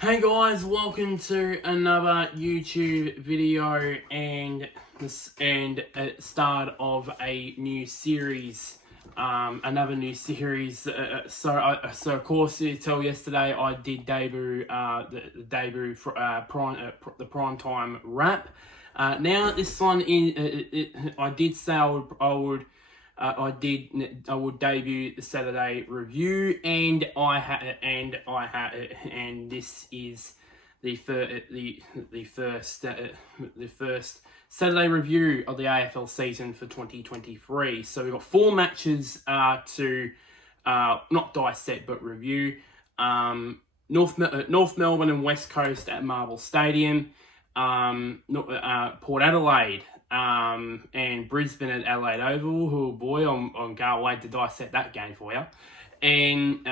Hey guys, welcome to another YouTube video and start of a new series. Another new series. So of course, until yesterday, I did debut the debut for the primetime wrap. Now this one I did say I would debut the Saturday review, and this is the first Saturday review of the AFL season for 2023. So we've got 4 matches to not dissect but review. North Melbourne and West Coast at Marvel Stadium. Port Adelaide and Brisbane at Adelaide Oval. Oh boy, I'm can't wait to dissect that game for you. And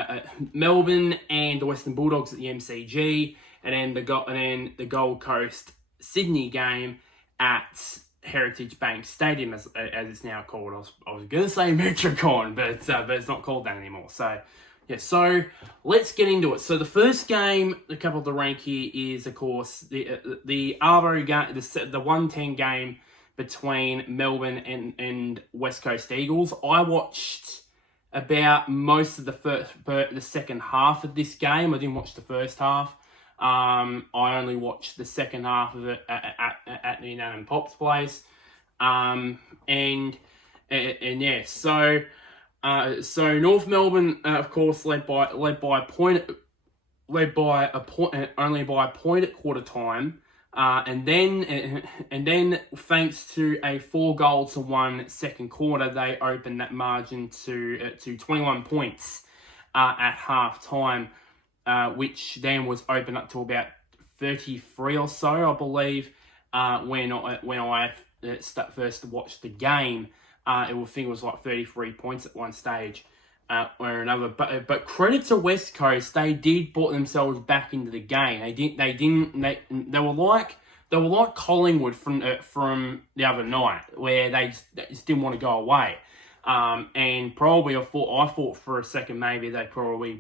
Melbourne and the Western Bulldogs at the MCG, and then the Gold Coast Sydney game at Heritage Bank Stadium, as it's now called. I was going to say Metricon, but it's not called that anymore. So yeah, so let's get into it. So the first game, a couple of the rank here is, of course, the Arvo game, the 110 game between Melbourne and West Coast Eagles. I watched about most of the second half of this game. I didn't watch the first half. I only watched the second half of it at the Nan and Pop's place. And yeah, so North Melbourne, of course, led by a point at quarter time, and then thanks to a 4-1 second quarter, they opened that margin to 21 points at half time, which then was opened up to about 33 or so, I believe, when I first watched the game. I think it was like 33 points at one stage or another. But credit to West Coast, they did brought themselves back into the game. They were like Collingwood from the other night, where they just didn't want to go away. And probably I thought for a second maybe there'd probably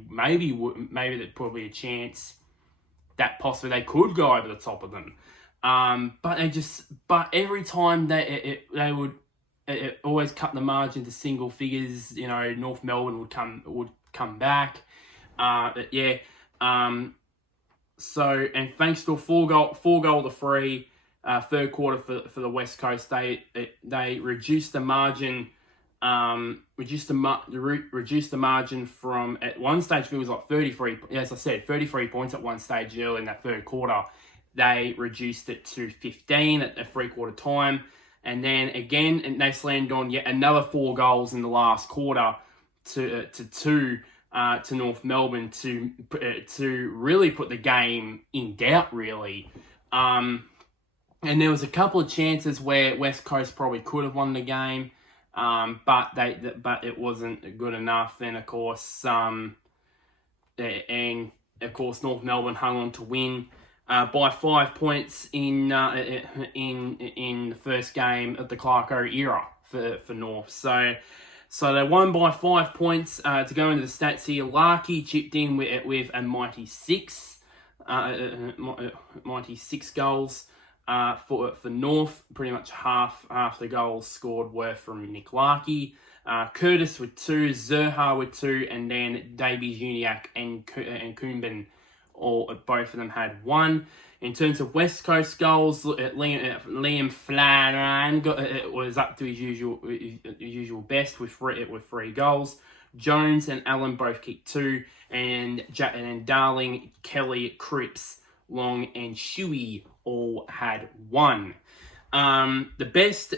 a chance that possibly they could go over the top of them. But every time they would. It always cut the margin to single figures. You know, North Melbourne would come back. So, and thanks to a four goal to 3 third quarter for the West Coast, they reduced the margin. Reduced the margin from, at one stage it was like 33. As I said, 33 points at one stage early in that third quarter. They reduced it to 15 at the 3/4 time. And then again, and they slammed on yet another 4 goals in the last quarter to 2 to North Melbourne to really put the game in doubt, really. And there was a couple of chances where West Coast probably could have won the game, but it wasn't good enough. And of course, North Melbourne hung on to win by 5 points in the first game of the Clarko era for North. So they won by 5 points. To go into the stats here, Larkey chipped in with a mighty 6 goals for North. Pretty much half the goals scored were from Nick Larkey. Curtis with 2, Zerha with 2, and then Davies Uniacke and Kumbin. Both of them had 1. In terms of West Coast goals, Liam Flanagan was up to his usual best with 3 goals. Jones and Allen both kicked 2, and Darling, Kelly, Cripps, Long, and Shuey all had 1. The best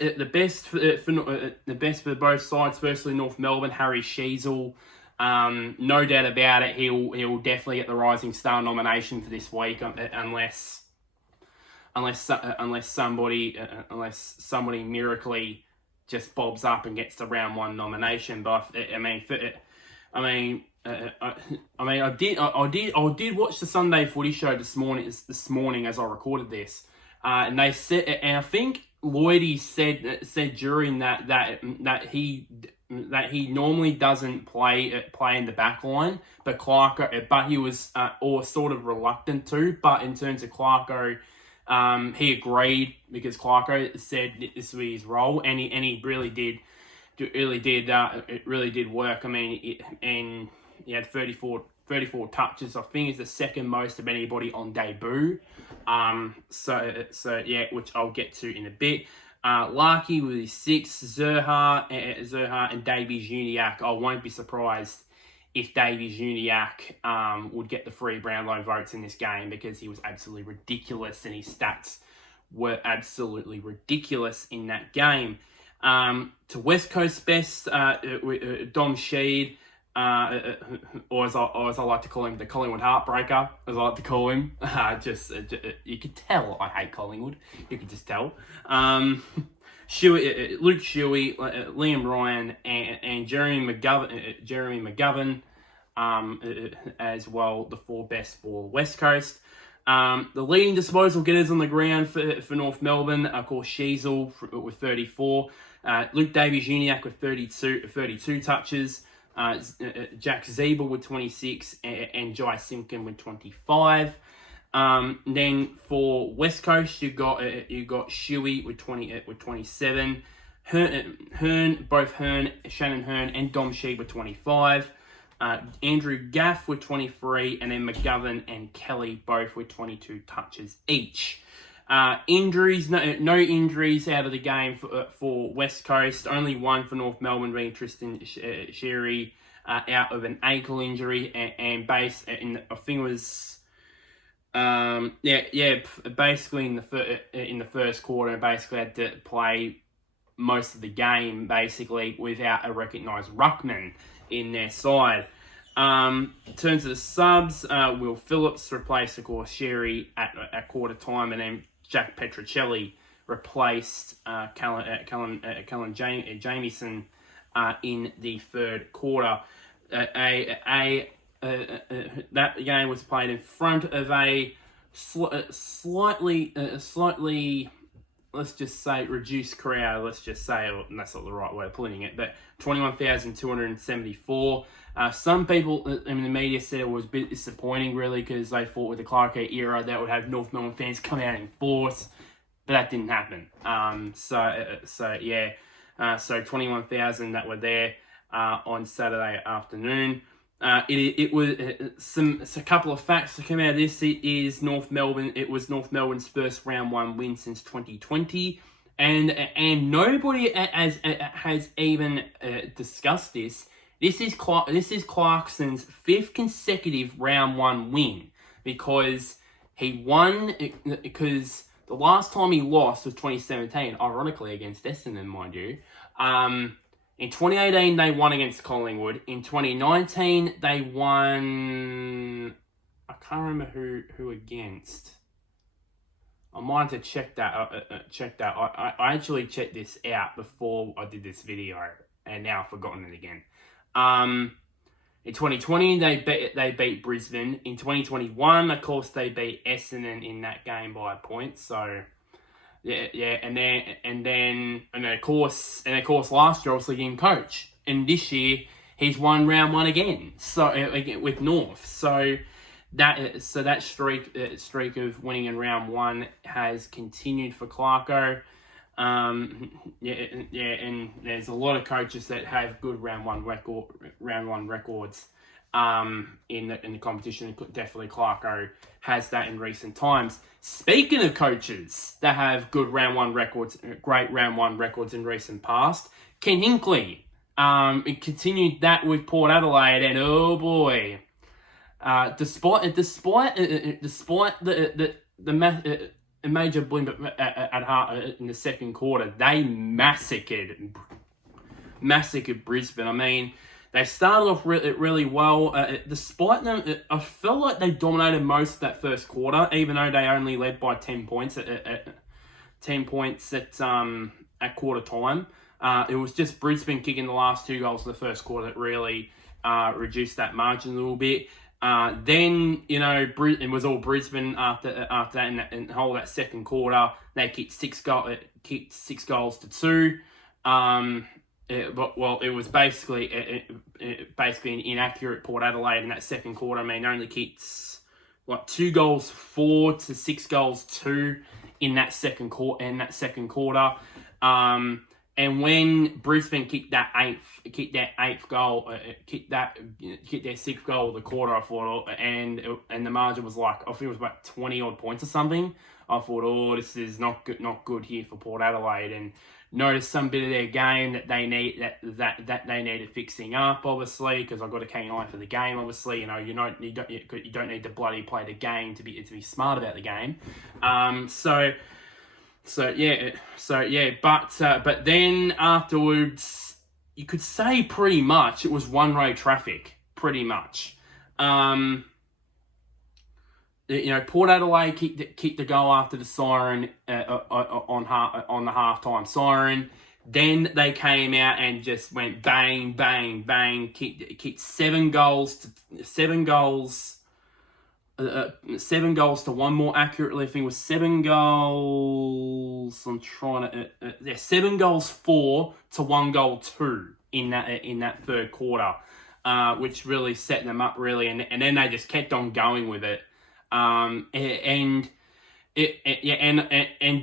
for both sides. Firstly, North Melbourne, Harry Sheasel. No doubt about it, he'll definitely get the Rising Star nomination for this week, unless somebody miraculously just bobs up and gets the round 1 nomination. But I did watch the Sunday Footy show this morning as I recorded this. And they said, and I think Lloydie said during that he normally doesn't play in the back line, but he was or sort of reluctant to. But in terms of Clarko, he agreed because Clarko said this was his role, and he really did. It really did work. I mean, and he had 34 touches. I think it's the second most of anybody on debut. So yeah, which I'll get to in a bit. Larky with his 6, Zerha and Davies Uniacke. I won't be surprised if Davies Uniacke would get the 3 Brownlow votes in this game, because he was absolutely ridiculous and his stats were absolutely ridiculous in that game. To West Coast best, Dom Sheed, or as I like to call him, the Collingwood Heartbreaker, as I like to call him. You could tell I hate Collingwood. You could just tell. Luke Shuey, Liam Ryan, and Jeremy McGovern, as well, the 4 best for West Coast. The leading disposal getters on the ground for North Melbourne, of course, Sheasel with 34, Luke Davies-Uniacke with 32 touches, Jack Zeeber with 26, and Jai Simpkin with 25. Then for West Coast, you got Shuey with 27, Shannon Hearn and Dom Sheed with 25. Andrew Gaff with 23, and then McGovern and Kelly both with 22 touches each. Injuries, no injuries out of the game for West Coast. Only one for North Melbourne, being Tristan Xerri, out of an ankle injury, and I think it was basically in the first quarter, basically had to play most of the game basically without a recognised ruckman in their side. In terms of the subs, Will Phillips replaced, of course, Sherry at quarter time, and then Jack Petrocelli replaced Cullen Jamieson in the third quarter. That game was played in front of a slightly, let's just say, reduced crowd. Let's just say, and that's not the right way of putting it, but 21,274. Some people in the media said it was a bit disappointing, really, because they thought with the Clarko era that would have North Melbourne fans come out in force, but that didn't happen. So 21,000 that were there on Saturday afternoon. It was a couple of facts to come out of this. It was North Melbourne's first round 1 win since 2020, and nobody has even discussed this. This is Clarkson's 5th consecutive round 1 win, because he won, because the last time he lost was 2017, ironically against Essendon, mind you. In 2018, they won against Collingwood. In 2019, they won, I can't remember who against. I might have to check that. I actually checked this out before I did this video, and now I've forgotten it again. In 2020, they beat Brisbane. In 2021, of course, they beat Essendon in that game by a point. So yeah, and of course last year obviously getting coach, and this year he's won round 1 again. So with North, so that streak of winning in round 1 has continued for Clarko. And there's a lot of coaches that have good round one records in the competition. Definitely Clarko has that in recent times. Speaking of coaches that have good round 1 records, great round 1 records in recent past, Ken Hinkley continued that with Port Adelaide, and oh boy, despite the major blimp at heart in the second quarter, they massacred Brisbane. I mean, they started off really well. Despite them, I felt like they dominated most of that first quarter, even though they only led by 10 points at quarter time. It was just Brisbane kicking the last 2 goals in the first quarter that really reduced that margin a little bit. Then, it was all Brisbane after that, and the whole that second quarter. They kicked 6 goals to 2. It was basically an inaccurate Port Adelaide in that second quarter. I mean, only kicked 2 goals 4 to 6 goals 2 in that second quarter. And when Brisbane kicked their 6th goal of the quarter, I thought, and the margin was I think it was about 20 odd points or something. I thought, this is not good here for Port Adelaide, and noticed some bit of their game that they needed fixing up, obviously, because I've got a keen eye for the game. Obviously, you don't need to bloody play the game to be smart about the game. But then afterwards, you could say pretty much it was one-way traffic, pretty much. Port Adelaide kicked the goal after the siren on the halftime siren. Then they came out and just went bang, bang, bang. Kicked 7 goals to 1 more accurately. I think it was 7 goals. 7 goals 4 to 1 goal 2 in that third quarter, which really set them up really, and then they just kept on going with it. And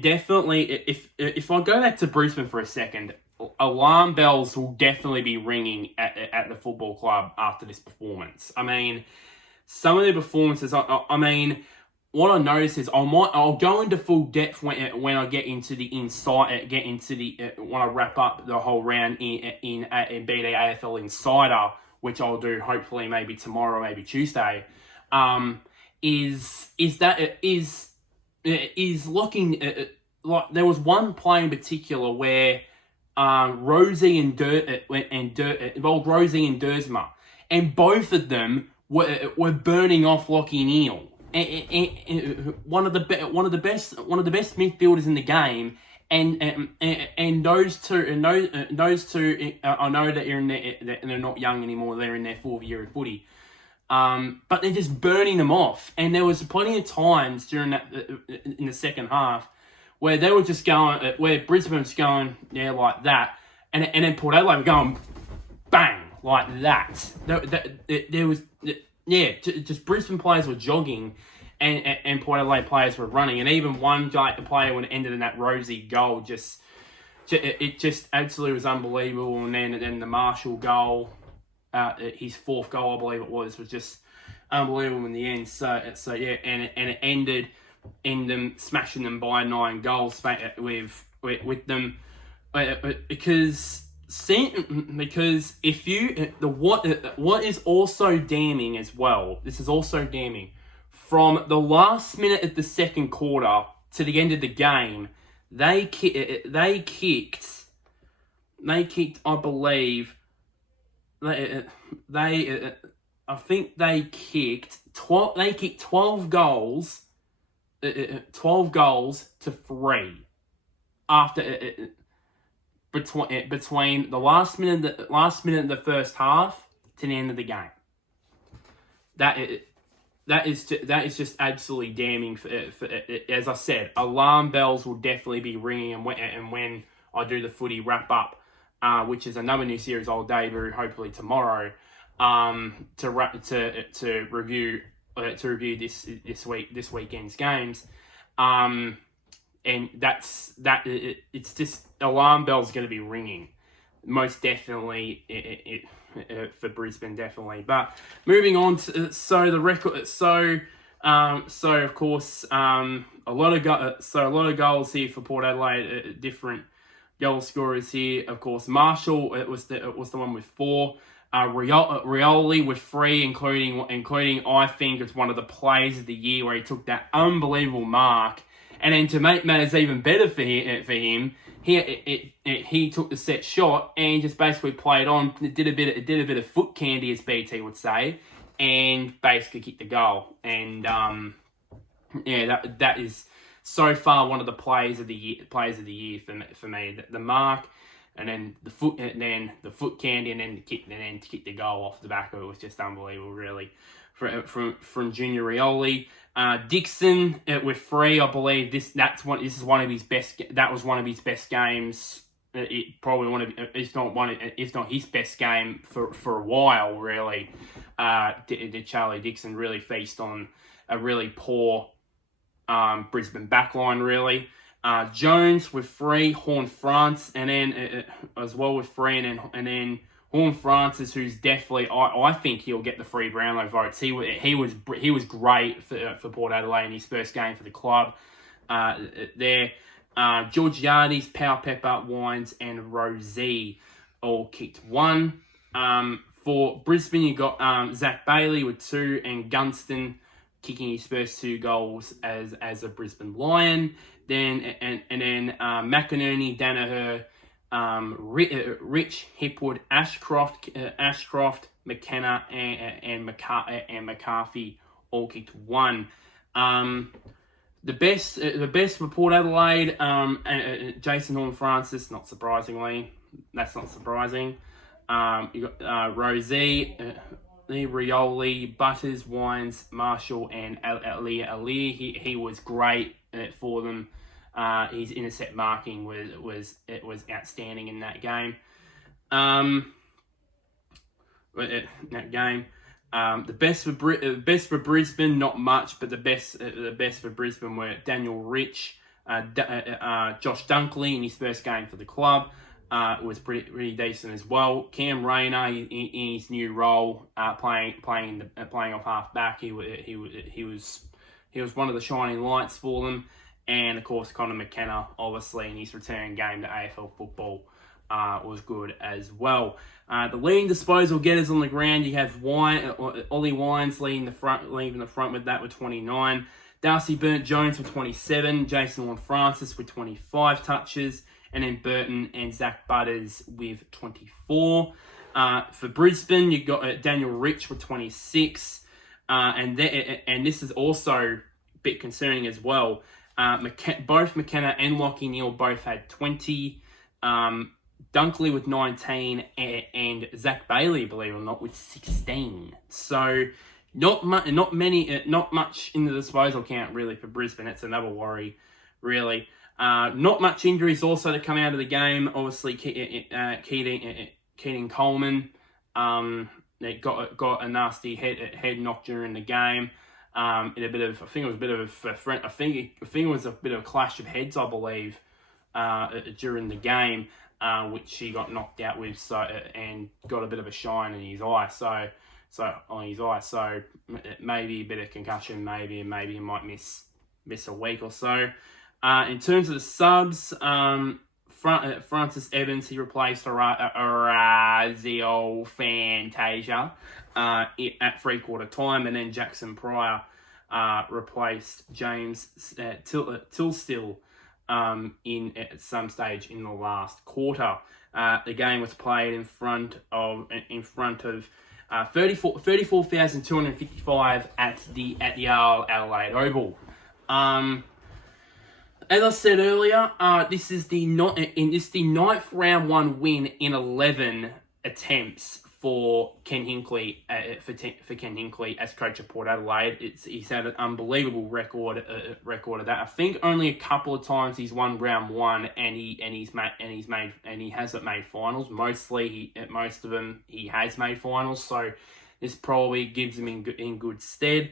definitely, if I go back to Brisbane for a second, alarm bells will definitely be ringing at the football club after this performance. I mean, some of their performances, what I notice is I'll go into full depth when I get into the inside, when I wrap up the whole round in BD AFL Insider, which I'll do hopefully maybe tomorrow, maybe Tuesday. Is looking there was one play in particular where Rosie and Dersma, and both of them were burning off Lockie Neal, and one of the best midfielders in the game, and those two, I know that they're not young anymore, they're in their 4th year of footy. But they're just burning them off. And there was plenty of times during that, in the second half, where they were just going, where Brisbane was going, like that. And then Port Adelaide were going, bang, like that. There was, just Brisbane players were jogging and Port Adelaide players were running. And even one player when it ended in that Rosie goal, it just absolutely was unbelievable. And then the Marshall goal, his 4th goal, I believe it was just unbelievable in the end. So and it ended in them smashing them by 9 goals with them, because if you what is also damning as well. This is also damning. From the last minute of the second quarter to the end of the game, they kicked, I believe. I think they kicked 12. They kicked 12 goals. 12 goals to 3 after between the last minute of the first half to the end of the game. That is just absolutely damning. For as I said, alarm bells will definitely be ringing, and when I do the footy wrap up, which is another new series I'll debut hopefully tomorrow, to review this weekend's games, and it's just alarm bells going to be ringing, most definitely for Brisbane, definitely. But moving on to the record, of course a lot of goals here for Port Adelaide, different goal scorers here. Of course, Marshall, it was the one with 4. Rioli with 3, including I think it's one of the plays of the year where he took that unbelievable mark. And then to make matters even better for him, he took the set shot and just basically played on. It did a bit of foot candy, as BT would say, and basically kicked the goal. And that is so far one of the plays of the year for me. The mark, and then the foot candy, and then to kick the goal off the back of it was just unbelievable, really, from Junior Rioli. Dixon with 3, I believe this is one of his best. That was one of his best games. Probably one of, if not his best game for a while, really. Did Charlie Dixon really feast on a really poor Brisbane backline, really. Jones with 3, Horne-Francis, and then as well with 3, and then Horne-Francis, who's definitely, I think he'll get the 3 Brownlow votes. He was great for Port Adelaide in his first game for the club. There, Georgiades, Power Pepper, Wines, and Rosie all kicked 1. For Brisbane, you got Zach Bailey with 2, and Gunston kicking his first 2 goals as a Brisbane Lion. Then McInerney, Danaher, Rich, Hipwood, Ashcroft, McKenna, and McCarthy all kicked 1. The best for Port Adelaide, Jason Horne-Francis, not surprisingly. That's not surprising. You got Rosie, Rioli, Butters, Wines, Marshall, and Ali. He was great for them. His intercept marking was outstanding in that game. The best for Brisbane, not much, but the best for Brisbane were Daniel Rich, Josh Dunkley in his first game for the club. Was pretty decent as well. Cam Rayner in his new role, playing off half back. He was one of the shining lights for them. And of course, Connor McKenna, obviously in his return game to AFL football, was good as well. The leading disposal getters on the ground, you have Ollie Wines leading the front with that with 29. Darcy Burnt-Jones with 27. Jason Horne-Francis with 25 touches. And then Burton and Zach Butters with 24. For Brisbane, you've got Daniel Rich with 26. And this is also a bit concerning as well. Both McKenna and Lockie Neal both had 20. Dunkley with 19 and Zach Bailey, believe it or not, with 16. So not much in the disposal count really for Brisbane. That's another worry, really. Not much injuries also to come out of the game. Obviously, Keating Coleman they got a nasty head knock during the game. I think it was a bit of a clash of heads, I believe, during the game, which he got knocked out with, and got a bit of a shine in his eye. So maybe a bit of concussion, maybe he might miss a week or so. In terms of the subs, Francis Evans, he replaced Orazio Fantasia at 3/4 time, and then Jackson Pryor replaced James Tilstill at some stage in the last quarter. The game was played in front of 34,255 at the Adelaide Oval. As I said earlier, this is the ninth round 1 win in 11 attempts for Ken Hinkley for Ken Hinkley as coach of Port Adelaide. He's had an unbelievable record of that. I think only a couple of times he's won round 1 and he hasn't made finals. Most of them he has made finals, so this probably gives him in good stead.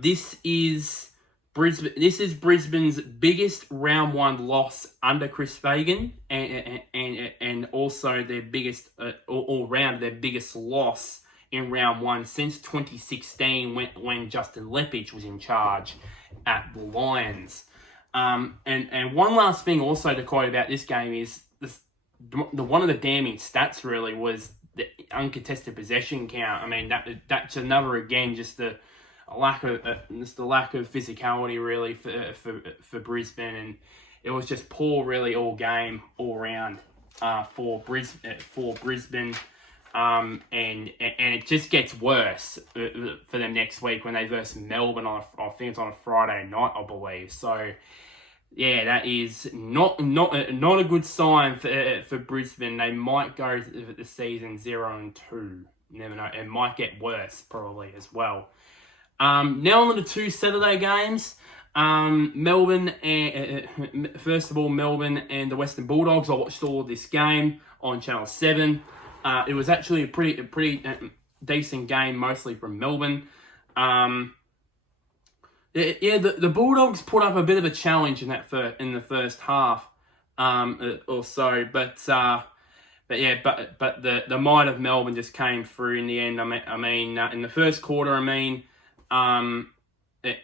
This is Brisbane's biggest round 1 loss under Chris Fagan, and also their biggest all round their biggest loss in round 1 since 2016 when Justin Lepage was in charge at the Lions. And one last thing also to quote about this game is the one of the damning stats really was the uncontested possession count. I mean that's another again just the lack of physicality really for Brisbane, and it was just poor really all game all round for Brisbane, and it just gets worse for them next week when they versus Melbourne I think it's on a Friday night, I believe. So yeah, that is not a good sign for Brisbane. They might go the season 0-2 never know. It might get worse probably as well. Now on to the 2 Saturday games. Melbourne, first of all, Melbourne and the Western Bulldogs. I watched all of this game on Channel 7. It was actually a pretty decent game, mostly from Melbourne. The Bulldogs put up a bit of a challenge in the first half, or so, but the might of Melbourne just came through in the end. I mean, in the first quarter,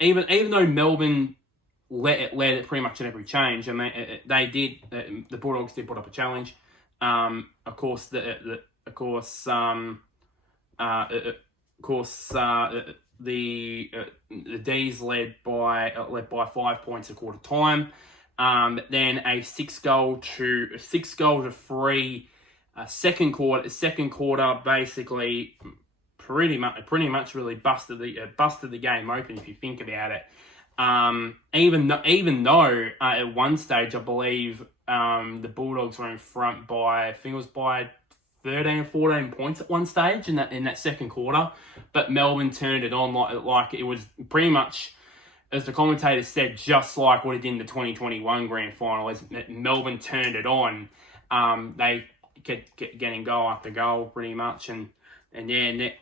even though Melbourne led it pretty much at every change, they did. The Bulldogs did put up a challenge. Of course, the D's led by 5 points a quarter time. Then a 6 goal to 3 second quarter basically pretty much really busted the game open if you think about it. Even though at one stage I believe the Bulldogs were in front by, I think it was by 13 or 14 points at one stage in that second quarter, but Melbourne turned it on like it was pretty much, as the commentator said, just like what it did in the 2021 grand final. As Melbourne turned it on, they kept getting goal after goal pretty much, and then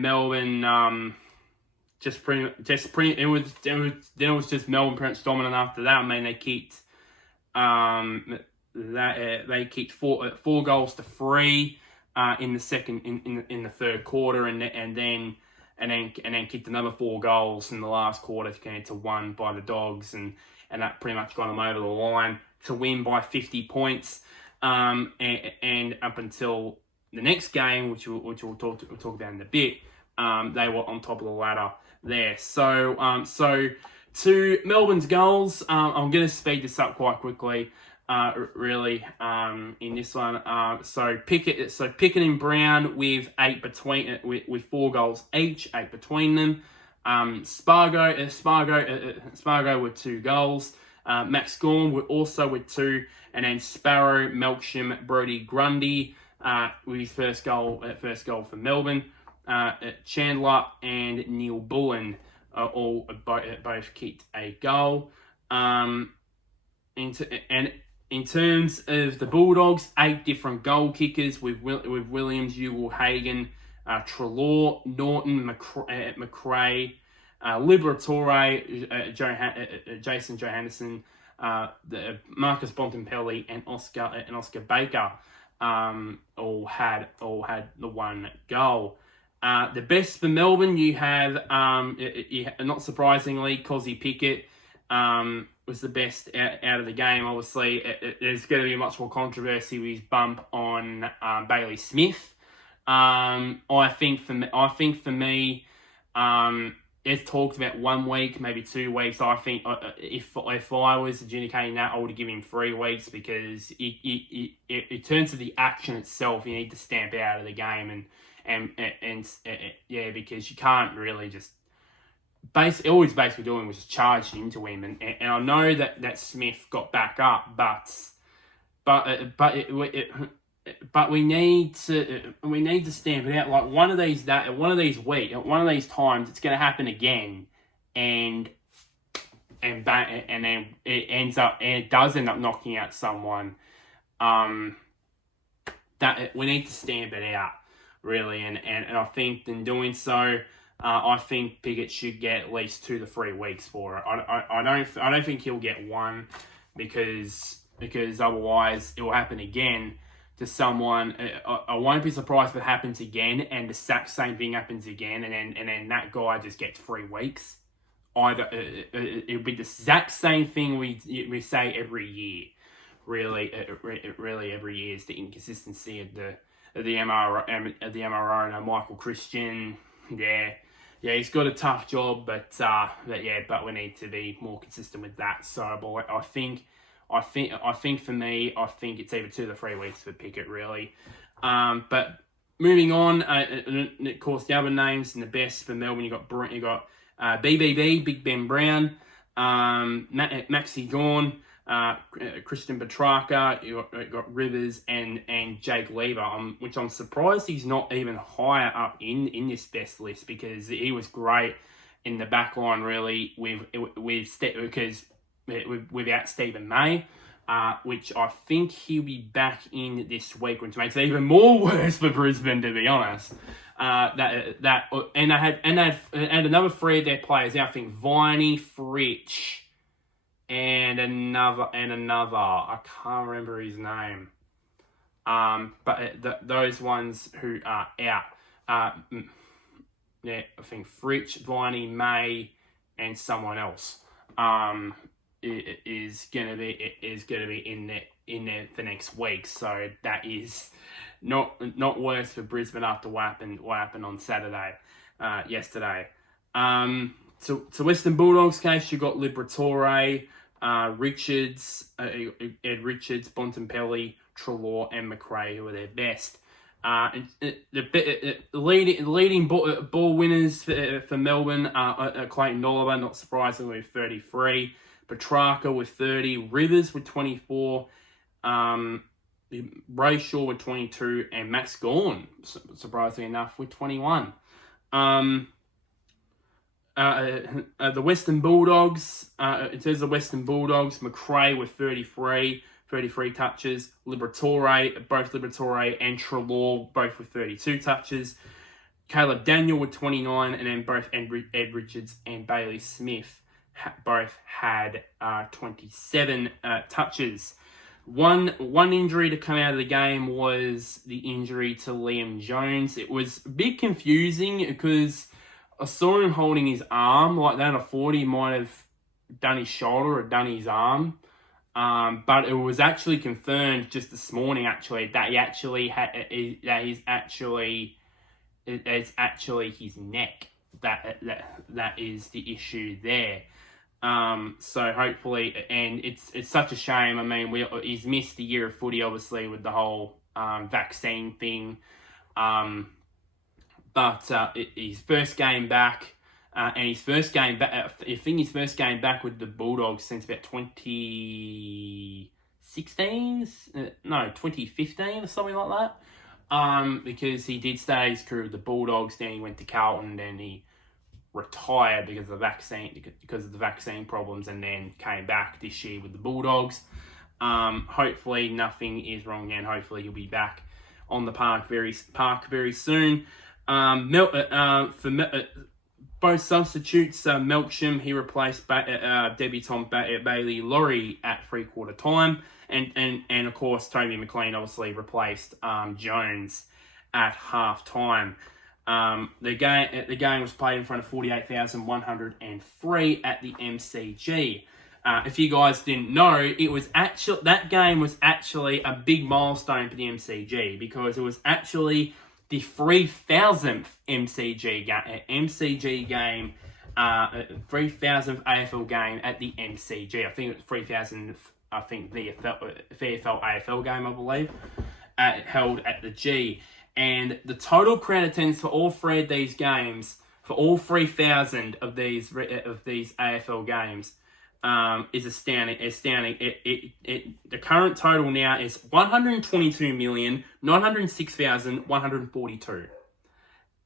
Melbourne it was just Melbourne pretty much dominant after that. I mean, they kicked 4 goals to 3 in the third quarter, and then kicked another 4 goals in the last quarter to 1 by the Dogs, and that pretty much got them over the line to win by 50 points. And up until the next game, which we'll talk about in a bit, they were on top of the ladder there. So to Melbourne's goals, I'm going to speed this up quite quickly. Really, in this one, so Pickett and Brown with 4 goals each, 8 between them. Spargo with 2 goals. Max Gorn with 2, and then Sparrow, Melksham, Brody Grundy with his first goal for Melbourne. Chandler and Neil Bullen both kicked a goal. In terms of the Bulldogs, 8 different goal kickers with Williams, Ewell, Hagan, Treloar, Norton, McRae, Liberatore, Jason Johannesson, Marcus Bontempelli, and Oscar Baker all had the 1 goal. The best for Melbourne, you have not surprisingly, Cozzy Pickett was the best out of the game. Obviously, there's going to be much more controversy with his bump on Bailey Smith. I think for me, it's talked about 1 week, maybe 2 weeks. I think if I was adjudicating that, I would give him 3 weeks, because it turns to the action itself. You need to stamp it out of the game, and because you can't really just all he's basically doing was just charged into him, and I know that Smith got back up, but we need to stamp it out. Like one of these times, it's going to happen again, and then it does end up knocking out someone. That we need to stamp it out, really, and I think in doing so, I think Pickett should get at least 2 to 3 weeks for it. I don't think he'll get 1, because otherwise it will happen again to someone. I won't be surprised if it happens again, and the exact same thing happens again, and then that guy just gets 3 weeks. Either it'll be the exact same thing we say every year. Really, every year is the inconsistency of the MRO and Michael Christian. Yeah, he's got a tough job, but we need to be more consistent with that. So, I think for me, I think it's either 2 to 3 weeks for Pickett, really. But moving on, of course, the other names and the best for Melbourne, you got BBB, Big Ben Brown, Maxi Gawn, Christian Petrarca, you got Rivers and Jake Lever, which I'm surprised he's not even higher up in this best list, because he was great in the back line, really, without Stephen May, which I think he'll be back in this week, which makes it even more worse for Brisbane, to be honest. And I had another three of their players. I think Viney, Fritsch, and another. I can't remember his name. But those ones who are out. I think Fritsch, Viney, May, and someone else. Is gonna be in there for next week. So that is not worse for Brisbane after what happened on Saturday, yesterday. So Western Bulldogs case, you got Liberatore, Richards, Ed Richards, Bontempelli, Treloar, and McRae, who are their best. And the leading ball winners for Melbourne are Clayton Oliver, not surprisingly, with 33. Petrarca with 30. Rivers with 24. Brayshaw with 22. And Max Gawn, surprisingly enough, with 21. The Western Bulldogs, in terms of the Western Bulldogs, McRae with 33 touches, both Liberatore and Treloar, both with 32 touches, Caleb Daniel with 29, and then both Ed Richards and Bailey Smith both had 27 touches. One injury to come out of the game was the injury to Liam Jones. It was a bit confusing because I saw him holding his arm like that. I thought he might have done his shoulder or done his arm. But it was actually confirmed just this morning, actually, that it's actually his neck that is the issue there. So hopefully, and it's such a shame. I mean, he's missed a year of footy, obviously, with the whole vaccine thing. But his first game back. And his first game back, I think his first game back with the Bulldogs since about 2015 or something like that. Because he did stay his career with the Bulldogs, then he went to Carlton, then he retired because of the vaccine problems, and then came back this year with the Bulldogs. Hopefully nothing is wrong again. Hopefully he'll be back on the park very soon. Both substitutes, Melksham, he replaced debutant Bailey Laurie at 3/4 time. And of course, Toby McLean obviously replaced Jones at half time. The game was played in front of 48,103 at the MCG. If you guys didn't know, that game was actually a big milestone for the MCG, because it was actually the 3,000th MCG game, 3,000th AFL game at the MCG. I think it was 3,000th, VFL AFL game, I believe, held at the G. And the total crowd attendance for all three of these games, for all 3,000 of these AFL games, is astounding. The current total now is 122,906,142.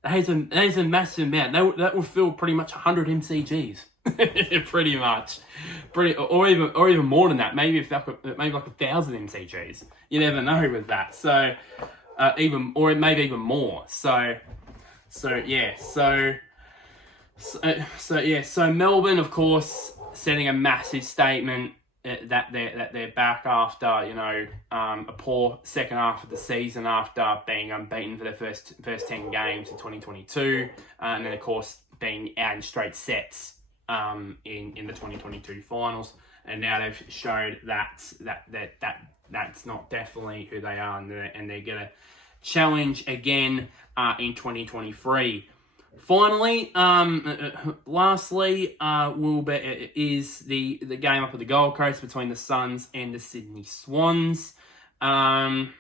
That is a massive amount. That will fill pretty much 100 MCGs, pretty much, or even more than that. Maybe like 1,000 MCGs. You never know with that. So maybe even more. So Melbourne, of course, setting a massive statement that they're back after a poor second half of the season, after being unbeaten for their first 10 games in 2022, and then of course being out in straight sets in the 2022 finals, and now they've showed that's not definitely who they are, and they're gonna challenge again in 2023. Finally, lastly, is the game up at the Gold Coast between the Suns and the Sydney Swans, and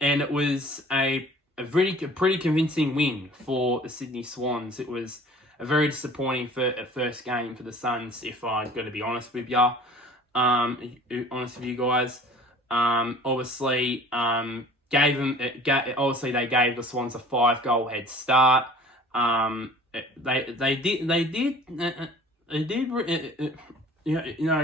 it was a pretty convincing win for the Sydney Swans. It was a very disappointing first game for the Suns, if I'm going to be honest with you. honest with you guys. Obviously, obviously they gave the Swans a 5-goal head start. They did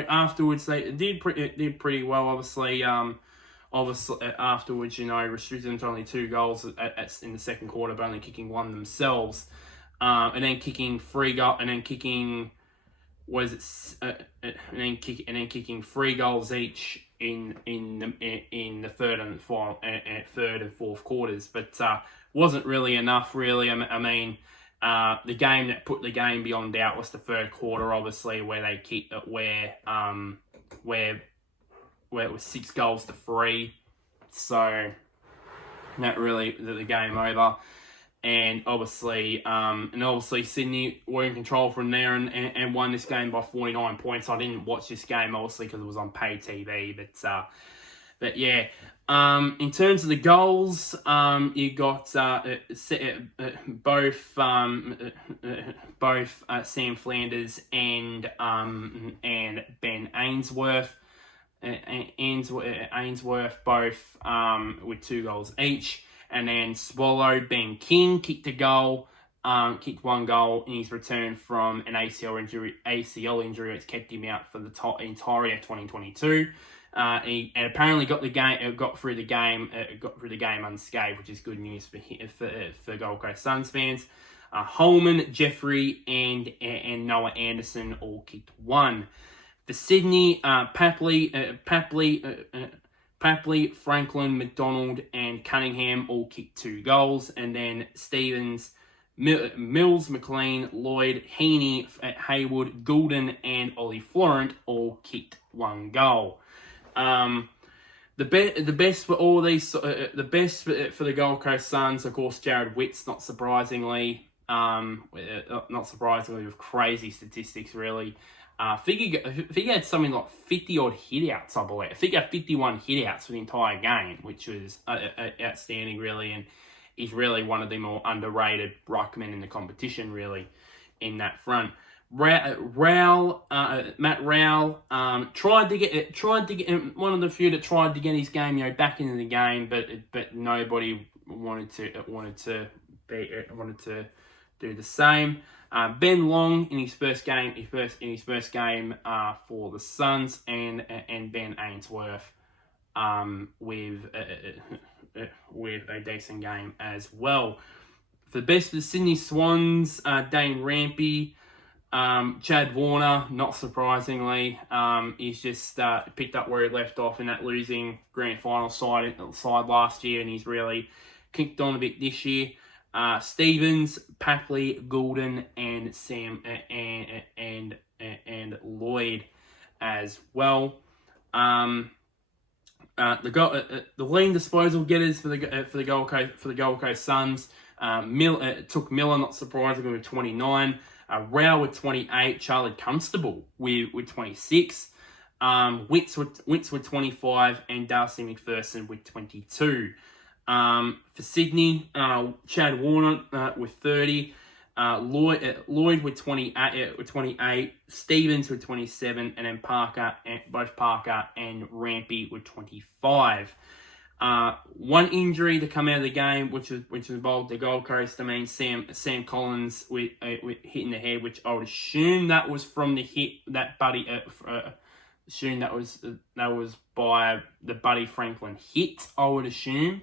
afterwards they did pretty well. Obviously, afterwards, restricted them to only 2 goals in the second quarter, but only kicking 1 themselves, and then kicking 3 goals, and then kicking kicking 3 goals each in the third and fourth quarters, but wasn't really enough. Really, I mean, the game that put the game beyond doubt was the third quarter, obviously, where they kicked where it was 6 goals to 3, so that really the game over. And obviously, Sydney were in control from there and won this game by 49 points. I didn't watch this game, obviously, because it was on pay TV. But yeah, in terms of the goals, you got both Sam Flanders and Ben Ainsworth. Ainsworth both with 2 goals each. And then Swallow Ben King kicked 1 goal in his return from an ACL injury that's kept him out for the entirety of 2022. He apparently got through the game unscathed, which is good news for Gold Coast Suns fans. Holman, Jeffrey, and Noah Anderson all kicked 1. For Sydney, Papley, Franklin, McDonald, and Cunningham all kicked 2 goals, and then Stevens, Mills, McLean, Lloyd, Heaney, Haywood, Goulden, and Ollie Florent all kicked 1 goal. The best for all these, the best for the Gold Coast Suns, of course, Jared Witts, not surprisingly, with crazy statistics, really. I think he had something like 50 odd hitouts, I believe. I think he had 51 hitouts for the entire game, which was outstanding, really. And he's really one of the more underrated ruckmen in the competition, really, in that front. Matt Rowell tried to get one of the few that tried to get his game, back into the game, but nobody wanted to do the same. Ben Long in his first game for the Suns, and Ben Ainsworth with a decent game as well. For the best of the Sydney Swans, Dane Rampy, Chad Warner, not surprisingly, he's just picked up where he left off in that losing grand final side last year, and he's really kicked on a bit this year. Stevens, Papley, Goulden, and Sam and Lloyd as well. The lean disposal getters for the Gold Coast Suns. Took Miller, not surprisingly, with 29. Rao with 28. Charlie Constable with 26. Witts with 25, and Darcy McPherson with 22. For Sydney, Chad Warner with 30, Lloyd with 28, Stevens with 27, and then both Parker and Rampy with 25. One injury to come out of the game, which involved the Gold Coast. I mean, Sam Collins with hitting the head, which I would assume that was from the hit that Buddy. Assume that was by the Buddy Franklin hit. I would assume.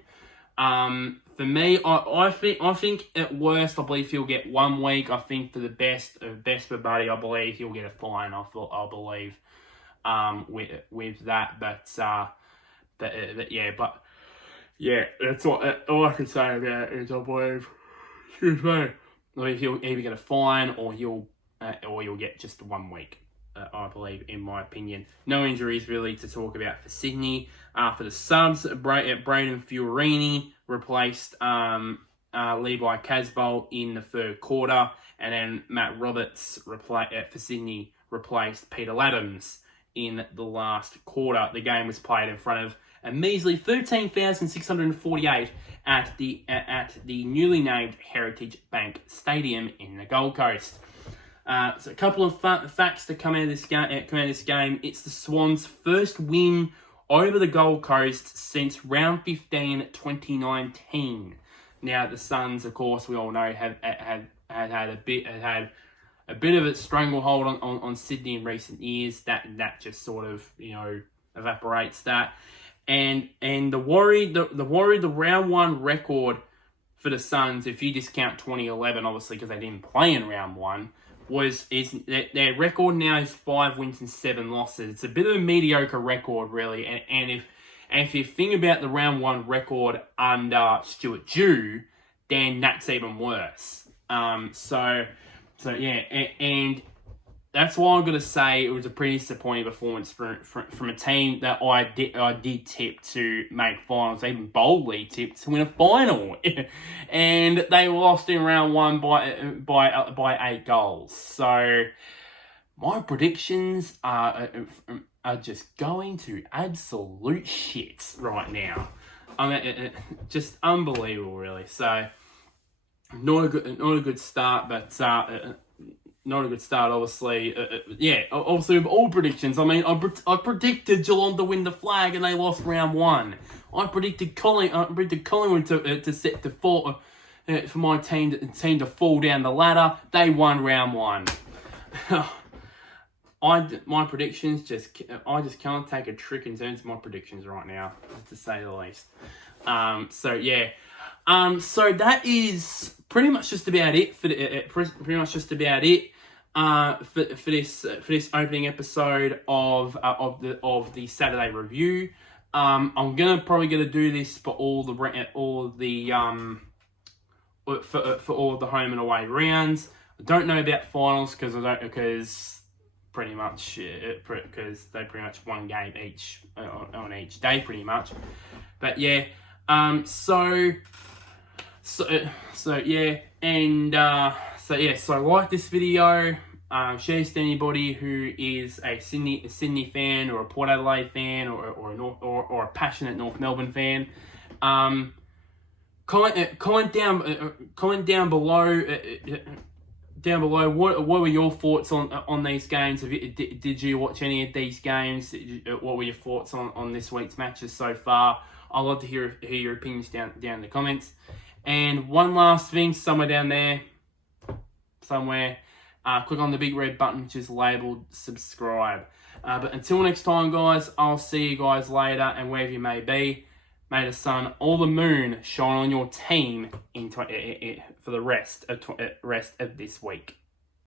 For me, I think at worst, I believe he'll get 1 week. I think for the best for Buddy, I believe he'll get a fine. I believe, with that, but that's all I can say about it is I believe. Excuse me. He'll either get a fine or you'll get just 1 week. I believe, in my opinion. No injuries really to talk about for Sydney. For the Subs, Braden Fiorini replaced Levi Casbolt in the third quarter, and then Matt Roberts for Sydney replaced Peter Laddams in the last quarter. The game was played in front of a measly 13,648 at the newly named Heritage Bank Stadium in the Gold Coast. So a couple of facts to come out of this game. It's the Swans' first win over the Gold Coast since round 15, 2019. Now the Suns, of course, we all know have had a bit of a stranglehold on Sydney in recent years. That just sort of evaporates that. And the round one record for the Suns, if you discount 2011, obviously because they didn't play in round one, their record now is 5 wins and 7 losses. It's a bit of a mediocre record, really. And if you think about the round one record under Stuart Dew, then that's even worse. So yeah, and that's why I'm gonna say it was a pretty disappointing performance from a team that I did tip to make finals, even boldly tipped to win a final, and they lost in round one by 8 goals. So my predictions are just going to absolute shit right now. I mean, just unbelievable, really. So not a good start, but. Not a good start, obviously. Obviously with all predictions. I mean, I predicted Geelong to win the flag and they lost round one. I predicted Collingwood to set to fall for my team to fall down the ladder. They won round one. My predictions I just can't take a trick in terms of my predictions right now, to say the least. So that is pretty much just about it for this opening episode of the Saturday review. I'm probably gonna do this for all the home and away rounds. I don't know about finals because they pretty much one game each on each day pretty much. But yeah, so like this video, share this to anybody who is a Sydney fan or a Port Adelaide fan or a passionate North Melbourne fan. Comment down below. What were your thoughts on these games? Did you watch any of these games? What were your thoughts on this week's matches so far? I'd love to hear your opinions down in the comments. And one last thing, somewhere down there, click on the big red button which is labelled subscribe. But until next time, guys, I'll see you guys later, and wherever you may be, may the sun or the moon shine on your team for the rest of this week.